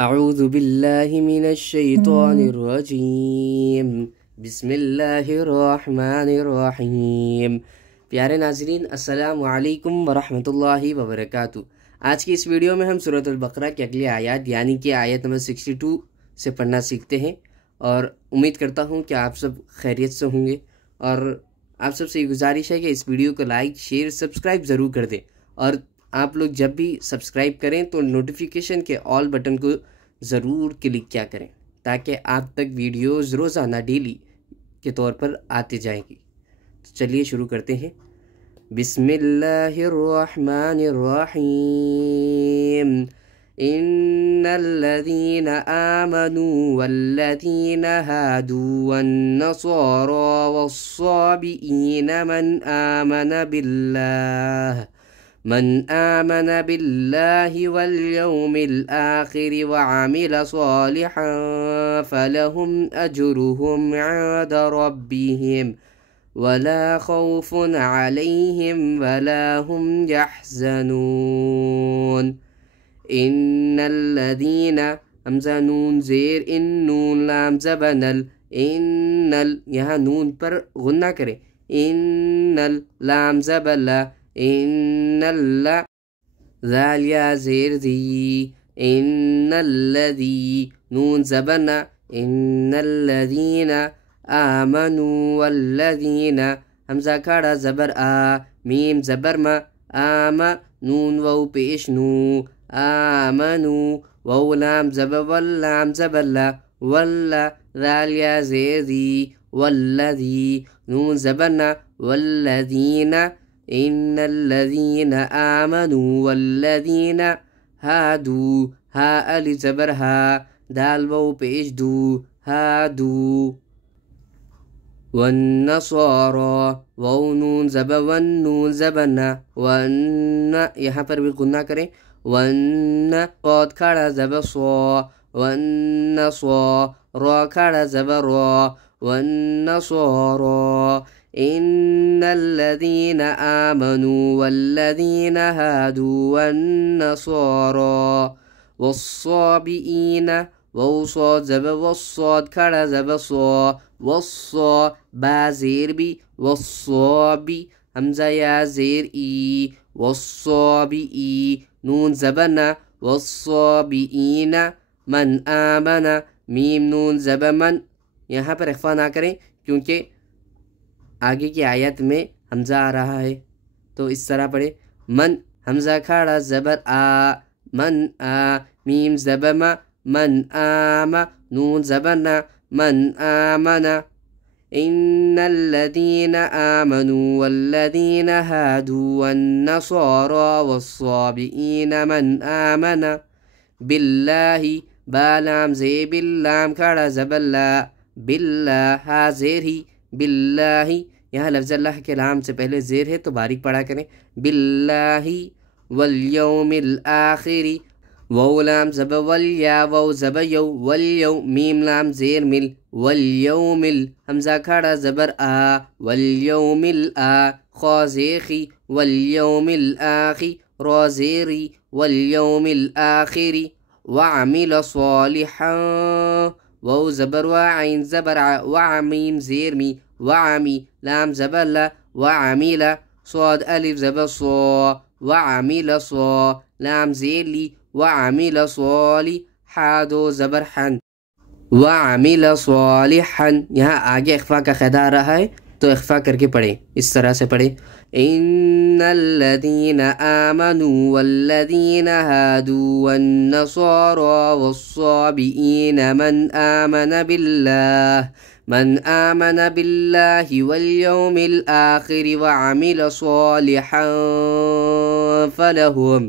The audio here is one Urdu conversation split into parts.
اعوذ باللہ من الشیطان الرجیم بسم اللہ الرحمن الرحیم۔ پیارے ناظرین، السلام علیکم ورحمۃ اللہ وبرکاتہ۔ آج کی اس ویڈیو میں ہم سورۃ البقرہ کی اگلی آیات یعنی کہ آیت نمبر 62 سے پڑھنا سیکھتے ہیں، اور امید کرتا ہوں کہ آپ سب خیریت سے ہوں گے، اور آپ سب سے یہ گزارش ہے کہ اس ویڈیو کو لائک، شیئر، سبسکرائب ضرور کر دیں، اور آپ لوگ جب بھی سبسکرائب کریں تو نوٹیفیکیشن کے آل بٹن کو ضرور کلک کیا کریں تاکہ آپ تک ویڈیوز روزانہ ڈیلی کے طور پر آتے جائیں گی۔ تو چلیے شروع کرتے ہیں۔ بسم اللہ الرحمن الرحیم۔ ان الذين آمنوا والذين هادوا والنصارى والصابئين من آمن بالله واليوم الآخر وعمل صالحا فلهم أجرهم عند ربهم ولا خوف عليهم ولا هم يحزنون۔ ان الذين حمزہ نون زیر ان نون لام زبن ان یہاں نون پر غنہ کریں، ان لام زبل ان اللہ ذال یا زیر ذی، ان الذی نون زبن ان الذین آمنوا والذین حمزہ کھڑا زبر آ، میم زبر ما، آم نون وو پیش نو، آمنو وو لام زبر واللام زبر لا، واللہ ذال یا زیر ذی، والذی نون زبرنا، والذین ان الذین آمنوا والذین ہادوا، ہا الف زبر ہا، دال وو پیش دو، ہادو، والنصارى وو نون زبر والنون زبرنا، ون یہاں پر بھی غنہ کریں، ون قاد کھڑا زبر صو، والنصا را کھڑا زبر را، والنصارى ان الذين آمنوا والذين هادوا والنصارى والصابئين وصاد زبر والصاد کھڑا زبر صو، والصا با زیر بی، والصابی حمزہ یا زیر ای، والصابئی نون زبرنا، والصابئین من آمن میم نون زبر من، یہاں پر اخفا نہ کریں کیونکہ آگے کی آیت میں حمزہ آ رہا ہے، تو اس طرح پڑھے، من حمزہ کھڑا زبر آ، من آ میم زبر ما، من آم نون زبرنا، من آمن ان الذين آمنوا والذين هادوا والنصارى والصابئين من آمن بالله بالام زي باللام کھڑا زبر لا، باللہ ہا زیر ہی، باللہ یہاں لفظ اللہ کے لام سے پہلے زیر ہے تو باریک پڑھا کریں، باللہ والیوم الآخر وو لام زبر والیا وو زبر یو، والیو میم لام زیر مل، والیوم حمزہ کھڑا زبر آ، والیوم الآ خا زیخی، والیوم الآخر را زیری، والیوم الآخر وعمل صالحا وو زبر وعین زبر وعمیم زیر می، وعمی لام زبر لا، وعمل صاد الف زبر صو، وعمل صو لام زیر لی، وعمل صالحا دو زبر حن، وعمل صالحا یہاں آگے اخفا کا قاعدہ آ رہا ہے تو اخفا کر کے پڑھیں، اس طرح سے پڑھیں، ان الذين آمنوا والذين هادوا والنصارى والصابئين من آمن بالله واليوم الآخر وعمل صالحا فلهم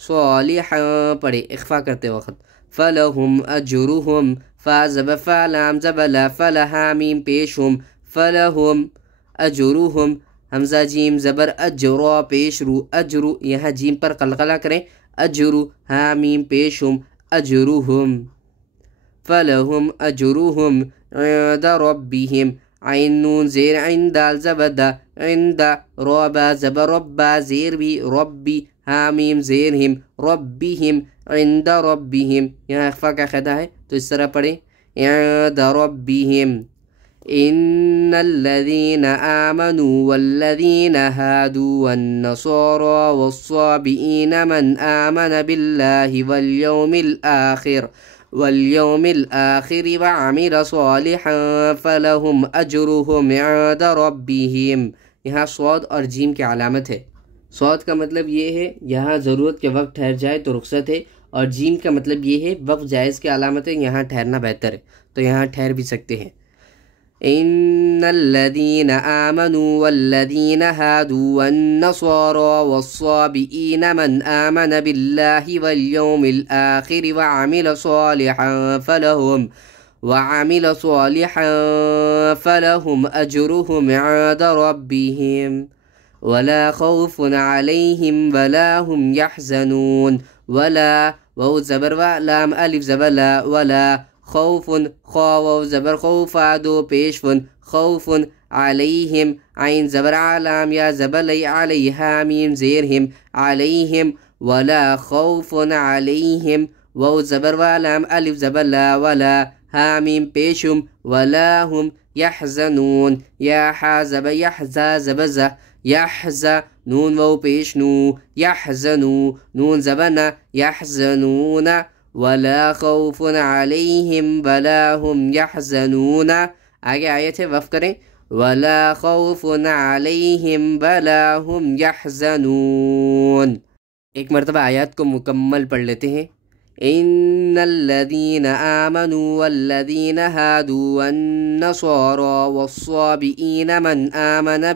صالحا پڑھے اخفا کرتے وقت، فلهم اجرهم فا زبر فا لام زبر لا، فلها میم پیشهم، فلهم اجرهم حمزہ جیم زبر اجرا پیش رو، اجرو یہاں جیم پر قلقلہ کریں، اجرو ہا میم پیشهم اجرهم، فلهم اجرهم عند ربهم عین نون زیر عند دال زبر دا، عند ربا زبر ربا زیر بھی، ربی حامیم زیر ہم ربہم عند ربہم، یہاں اخفا کا قاعدہ ہے تو اس طرح پڑھیں عند ربہم. ان الذين آمنوا والذين هادوا والنصارى والصابئين من آمن بالله واليوم الآخر وعمل صالحا فلهم أجرهم عند ربهم. یہاں صاد اور جیم کی علامت ہے. صاد کا مطلب یہ ہے یہاں ضرورت کے وقت ٹھہر جائے تو رخصت ہے، اور جیم کا مطلب یہ ہے وقت جائز کی علامت ہے، یہاں ٹھہرنا بہتر ہے، تو یہاں ٹھہر بھی سکتے ہیں. ان الذين آمنوا والذين هادوا والنصارى والصابئين من آمن بالله واليوم الآخر وعمل صالحا فلهم أجرهم عند ربهم ولا خوف عليهم ولا هم يحزنون. ولا واو زبر و لام الف زبر لا ولا خوف خا واو زبر خوف دو پیشفن خوف علیہم عین زبر علام یا زبر لی علیہا میم زیرہم علیہم ولا خوف علیہم واو زبر و لام الف زبر لا ولا حامیم پیشم ولا هم يحزنون یا حا زبر یحزا زبزہ یحزا نون واو پیش نو یحزنو نون زبنا یحزنون ولا خوف علیہم ولا هم يحزنون. آگے آیت ہے وقف کریں ولا خوف علیہم ولا هم يحزنون. ایک مرتبہ آیات کو مکمل پڑھ لیتے ہیں. ان الذين آمنوا والذين هادوا والنصارى والصابئين من آمن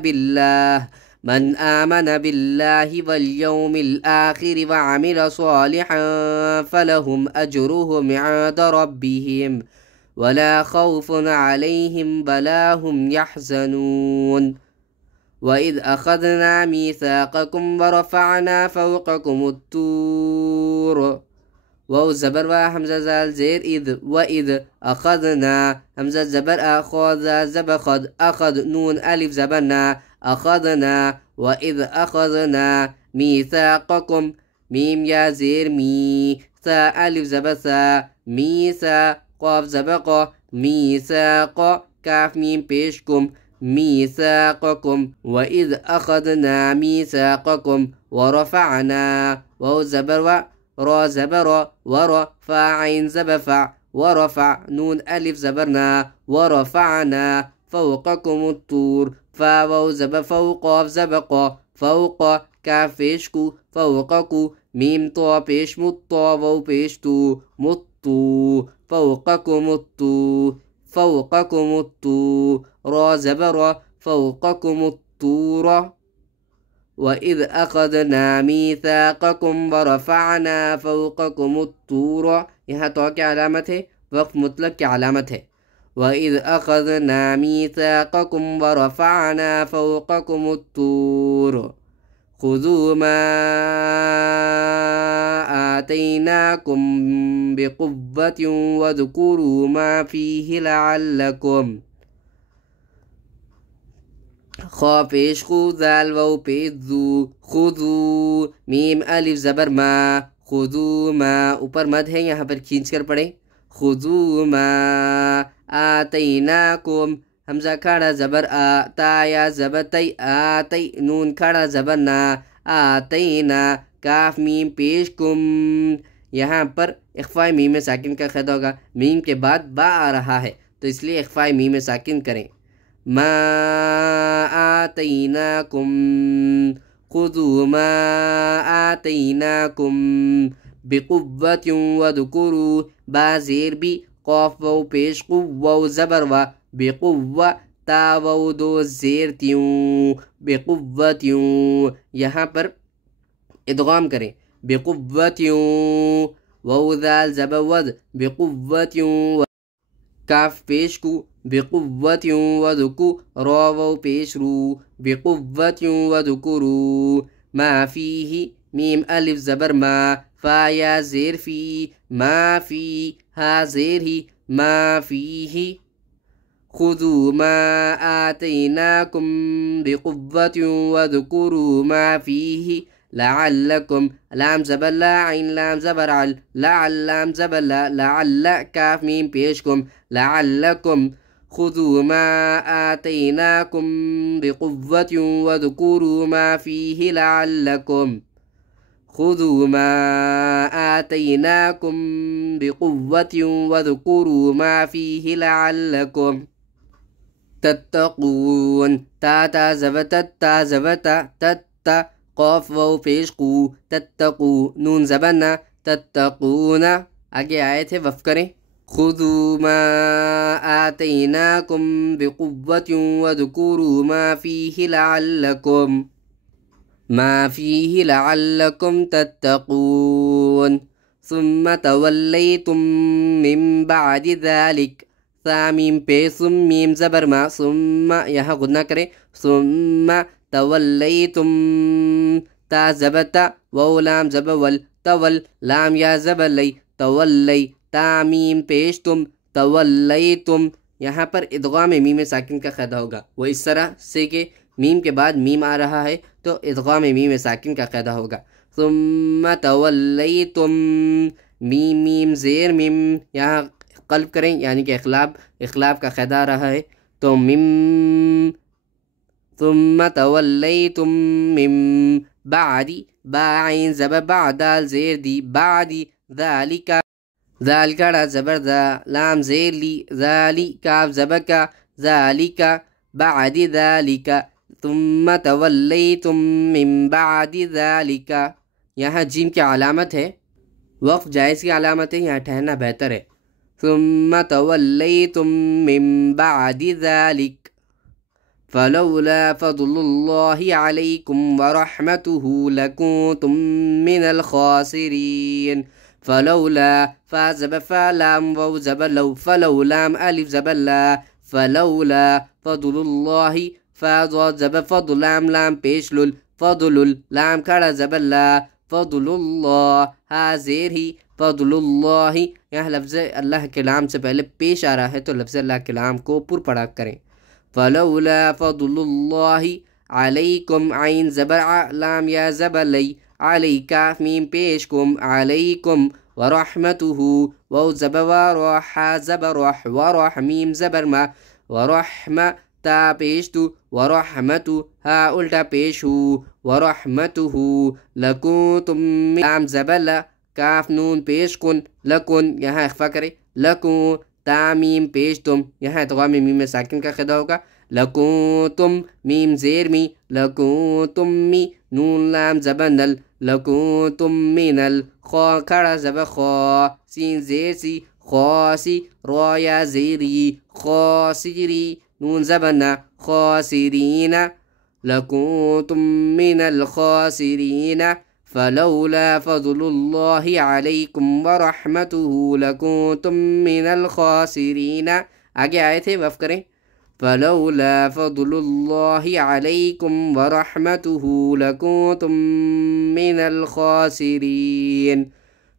بالله واليوم الآخر وعمل صالحا فلهم أجرهم عند ربهم ولا خوف عليهم ولا هم يحزنون. وإذ أخذنا ميثاقكم ورفعنا فوقكم الطور واو زبر و حمزہ زال زیر اذ وإذ أخذنا حمزہ زبر أخذ زبر خد أخذ نون ألف زبرنا أخذنا وإذ أخذنا ميثاقكم ميم يا زير مي ثا ألف زبر ثا ميثا قاف زبق ميثاق كاف ميم بيشكم ميثاقكم وإذ أخذنا ميثاقكم ورفعنا واو زبر و را زبر ورفع عين زبفع ورفع نون ألف زبرنا ورفعنا فوقكم الطور فا واو زب فوق قاف زبق فوق كاف فيشكو فوقكو ميم طا بيش مطا واو بيشتو مطو فوقكم الطور را زبر فوقكم الطور وإذ أخذنا ميثاقكم ورفعنا فوقكم الطور. یہاں تو کی علامت ہے، وقف مطلق کی علامت ہے. وإذ أخذنا ميثاقكم ورفعنا فوقكم الطور خذوا ما آتيناكم بقوة واذكروا ما فيه لعلكم خا پیش خو ذال واو پیش ذو خذو میم الف زبر ما خذو ما اوپر مد ہے یہاں پر کھینچ کر پڑھیں خذو ما آتیناکم حمزہ کھڑا زبر آ تا یا زبر تی آتی نون کھڑا زبر نا آتینا کاف میم پیش کم. یہاں پر اخفاء میم ساکن کا قاعدہ ہوگا، میم کے بعد با آ رہا ہے تو اس لیے اخفاء میم ساکن کریں. ما آتیناکم خذوا ما آتیناکم بقوة واذکروا با زیر بھی قاف واو پیش قو واو زبر و بقوة تا واو دو زیر تیوں بقوة یہاں پر ادغام کریں بقوة واو ذال زبر ود بقوة کاف پیش کو بقوة وذکو را واو پیش رو بقوة وذکروا ما فيه میم الف زبر ما فا یا زیر فی ما فی ہا زیر ہی ما فيه خذوا ما آتيناكم بقوة واذكروا ما فيه لعلكم لام زبر لا عين لام زبر عل لعل لام زبر لا لعل كاف ميم بيشكم لعلكم خذوا ما آتيناكم بقوة واذكروا ما فيه لعلكم خذوا ما آتيناكم بقوة واذكروا ما فيه لعلكم تتقون تا زبتا تتا قاف واو پیش قو تتقو نون زبنا تتقون آگے آئے تھے وف کریں خذوا ما آتيناكم بقوة واذكروا ما فيه لعلكم تتقون ثم توليتم من بعد ذلك ثامیم پہ ثم میم زبر ما ثم یہاں غنہ کریں ثم تولیتم تا زبتا واو لام زب ول تول لام یا زبر لی تولی تامیم پیش تم تولیتم یہاں پر ادغام میم ساکن کا قاعدہ ہوگا وہ اس طرح سے کہ میم کے بعد میم آ رہا ہے تو ادغام میم ساکن کا قاعدہ ہوگا ثم تولیتم میم زیر میم یہاں قلب کریں یعنی کہ اخلاب کا قاعدہ آ رہا ہے تو مم ثم تولیتم من بعدی باعین زبر بعدال زیر دی بعدی ذالکا ذالکڑا زبر دا لام زیر لی ذالی کاف زبر کا ذالکا بعد ذالکا ثم تولیتم من بعد ذالکا یہاں جیم کی علامت ہے وقف جائز کی علامت ہے یہاں ٹھہرنا بہتر ہے ثم تولیتم من بعد ذلك فلولا فضل الله عليكم ورحمته لكنتم من الخاسرين فلولا فزب فلام واو زبر لو فلولام ألف زبر لا فلولا فضل الله فضاد زبر فضل لام لام پیش لل فضل لام کھڑا زبر لا فضل الله حاضر ہی فضل اللہ یہاں لفظ اللہ کے نام سے پہلے پیش آ رہا ہے تو لفظ اللہ کے نام کو پر پڑھا کریں فلولا فضل اللہ علیکم عین زبر لام یا زبر لی علی کاف میم پیش کم علیکم ورحمتہ واو زبر وروح زبر روح وروح میم زبر ما ورحمہ تا پیش تو ورحمتہ ہا الٹا پیش ہو ورحمتہ لکنتم لام زبر لا کاف نون پیش کن لکن یہاں اخفا کرے لکن تامیم پیش تم یہاں ادغام میم ساکن کا قاعدہ ہوگا لکنتم میم زیر می لکنتم می نون لام زبر نل لکنتم من الخا کھڑا زبر خا سین زیر سی خاسی را یا زیری خاسری نون زبر نا خاسرین لکنتم من الخاسرین فلولا فضل الله عليكم ورحمته لكنتم من الخاسرين آگے آئے تھے وف کریں فلولا فضل الله عليكم ورحمته لكنتم من الخاسرين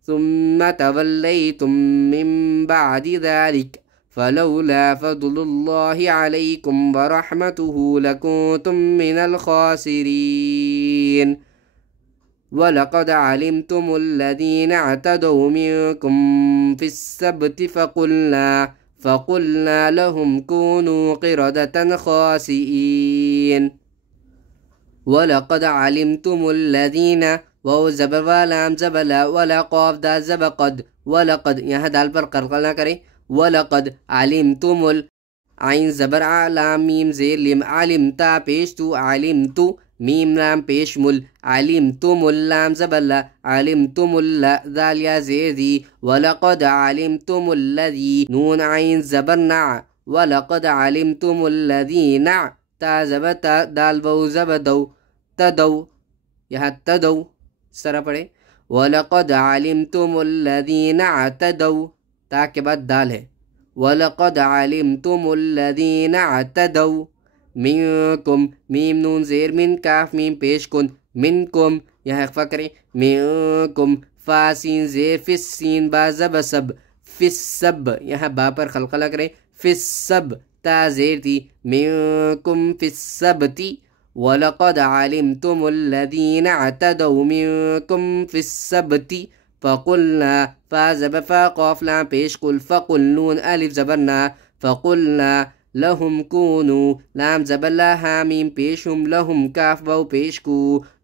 ثم توليتم من بعد ذلك فلولا فضل الله عليكم ورحمته لكنتم من الخاسرين وَلَقَدْ عَلِمْتُمُ الَّذِينَ اعْتَدَوْا مِنْكُمْ فِي السَّبْتِ فَقُلْنَا لَهُمْ كُونُوا قِرَدَةً خَاسِئِينَ وَلَقَدْ عَلِمْتُمُ الَّذِينَ واو زبر والام زبر لا ولا قاف دال زبر قد ولقد یہاں دال پر قلقلہ کریں وَلَقَدْ عَلِمْتُمُ عین زبر لام میم زیر لم علمتا پیش تو علمتو میم لام پیش مل علمتم اللام زبر لا علمتم ذال یا زیر دی وَلَقَدْ عَلِمْتُمُ الَّذِي نون عین زبر نع وَلَقَدْ عَلِمْتُمُ الَّذِي نع تا زبر تا دال بو زبر دو تدو یہاں تدو اس طرح پڑھے وَلَقَدْ عَلِمْتُمُ الَّذِينَ اعْتَدَوْا تا کے بعد دال ہے وَلَقَدْ عَلِمْتُمُ الَّذِينَ اعْتَدَوْا منکم میم نون زیر من کاف میم پیش کن منکم یہاں اخفا کریں منکم فا سین زیر فس سین با زب سب فس سب یہاں با پر خلقلہ کریں فس سب تا زیر تی منکم فس سبتی وَلَقَدْ عَلِمْتُمُ الَّذِينَ اعْتَدَوْا مِنْكُمْ فِي السَّبْتِ فَقُلْنَا فَا زَبَر فَا قاف لام پیش قل فَقُل نون الف زبرنا فَقُلْنَا لَهُمْ كُونُوا لام زبر لا حامیم پیشم لَهُمْ کاف واو پیش کو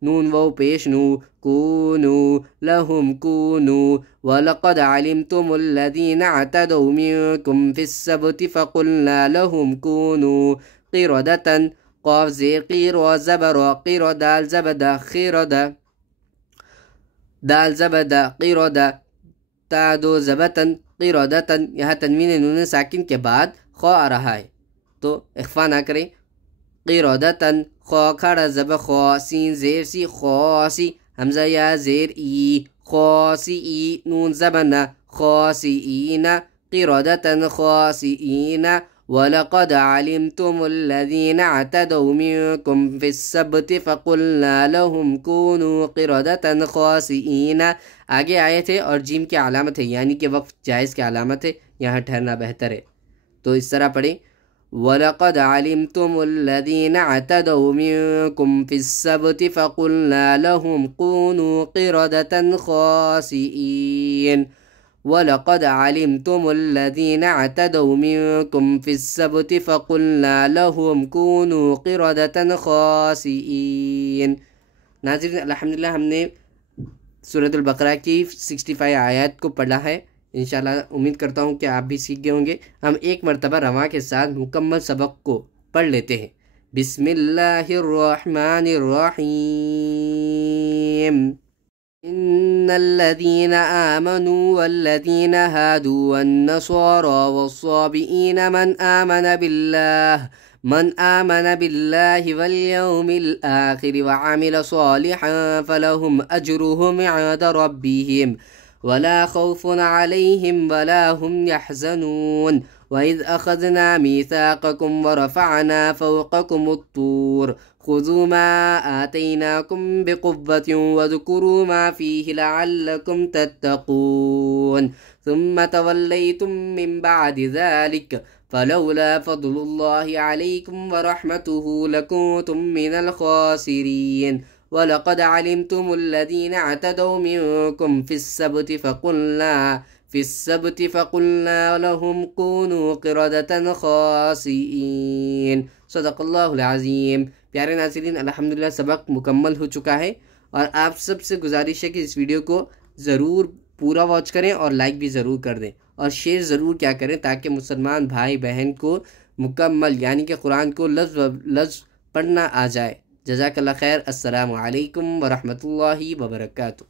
نون واو پیش نو كونوا لَهُمْ كُونُوا وَلَقَدْ عَلِمْتُمُ الَّذِينَ اعْتَدَوْا مِنْكُمْ فِي السَّبْتِ فَقُلْنَا لَهُمْ كُونُوا قِرَدَةً قاف زیر قیر و زبر و قیر و دال زبدہ خیردہ دال زبدہ قیردہ تا دو زبتن قیردتن یہاں تنوین نون ساکن کے بعد خو آ رہا ہے تو اخفا نہ کریں قیردتن خو کھڑا زب خو سین زیر سی خوسی حمزہ یا زیر ای خوسی ای نون زبنہ خوسیین قیردتن خوسیین وَلَقَدْ عَلِمْتُمُ الَّذِينَ اعْتَدَوْا مِنْكُمْ فِي السَّبْتِ فَقُلْنَا لَهُمْ كُونُوا قِرَدَةً خَاسِئِينَ آگے آئے تھے اور جیم کی علامت ہے یعنی کہ وقف جائز کی علامت ہے یہاں ٹھہرنا بہتر ہے تو اس طرح پڑھیں وَلَقَدْ عَلِمْتُمُ الَّذِينَ اعْتَدَوْا مِنْكُمْ فِي السَّبْتِ فَقُلْنَا لَهُمْ كُونُوا قِرَدَةً خَاسِئِينَ وَلَقَدْ عَلِمْتُمُ الَّذِينَ اعْتَدَوْا مِنْكُمْ فِي السَّبْتِ فَقُلْنَا لَهُمْ كُونُوا قِرَدَةً خَاسِئِينَ ناظرین الحمدللہ ہم نے سورۃ البقرہ کی 65 آیات کو پڑھا ہے انشاءاللہ امید کرتا ہوں کہ آپ بھی سیکھ گئے ہوں گے ہم ایک مرتبہ رواں کے ساتھ مکمل سبق کو پڑھ لیتے ہیں بسم اللہ الرحمن الرحیم إن الذين آمنوا والذين هادوا والنصارى والصابئين من آمن بالله واليوم الآخر وعمل صالحا فلهم أجرهم عند ربهم ولا خوف عليهم ولا هم يحزنون وإذ أخذنا ميثاقكم ورفعنا فوقكم الطور خذوا ما آتيناكم بقوة واذكروا ما فيه لعلكم تتقون ثم توليتم من بعد ذلك فلولا فضل الله عليكم ورحمته لكنتم من الخاسرين وَلَقَدْ عَلِمْتُمُ الَّذِينَ اعْتَدَوْا مِنْكُمْ فِي السَّبْتِ فَقُلْنَا لَهُمْ كُونُوا قِرَدَةً خَاسِئِينَ صدق اللہ العظیم۔ پیارے ناظرین الحمدللہ سبق مکمل ہو چکا ہے اور آپ سب سے گزارش ہے کہ اس ویڈیو کو ضرور پورا واچ کریں اور لائک بھی ضرور کر دیں اور شیئر ضرور کیا کریں تاکہ مسلمان بھائی بہن کو مکمل یعنی کہ قرآن کو لفظ لفظ پڑھنا آ جائے۔ جزاک اللہ خیر۔ السلام علیکم ورحمۃ اللہ وبرکاتہ۔